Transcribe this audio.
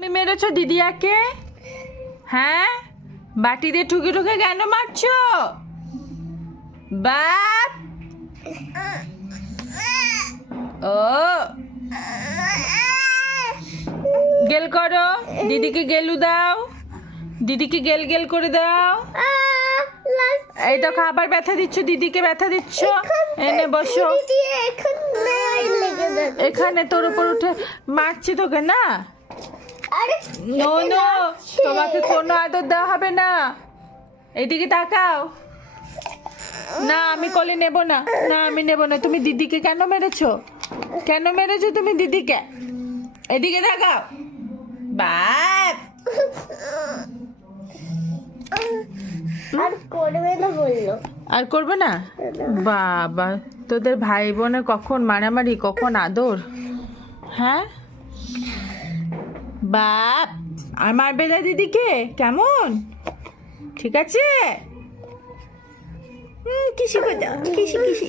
তুমি মেরেছো দিদিয়াকে? হ্যাঁ, বাটি দিয়ে ঠুকে ঠুকে কেন মারছো? বাপ ও গেল করো, দিদিকে গেলু দাও, দিদিকে গেল গেল করে দাও। এই তো খাবার ব্যথা দিচ্ছ, দিদিকে ব্যথা দিচ্ছ। এনে বসো, এখানে তোর উপর উঠে মারছি তোকে না। নো নো, তোমাকে কোনো আদর দেওয়া হবে না। এইদিকে তাকাও। না আমি কোলে নেব না, না আমি নেব না। তুমি দিদিকে কেন মেরেছো? কেন মেরেছো তুমি দিদিকে? এদিকে তাকাও। বাপ আর করবে না বললো। আর করবে না? বাবা, তোদের ভাই বোনের কখন মারামারি কখন আদর। হ্যাঁ বাপ, আর মারবে না দিদিকে? কেমন? ঠিক আছে। কিসি করে দাও, কিসি কিসি।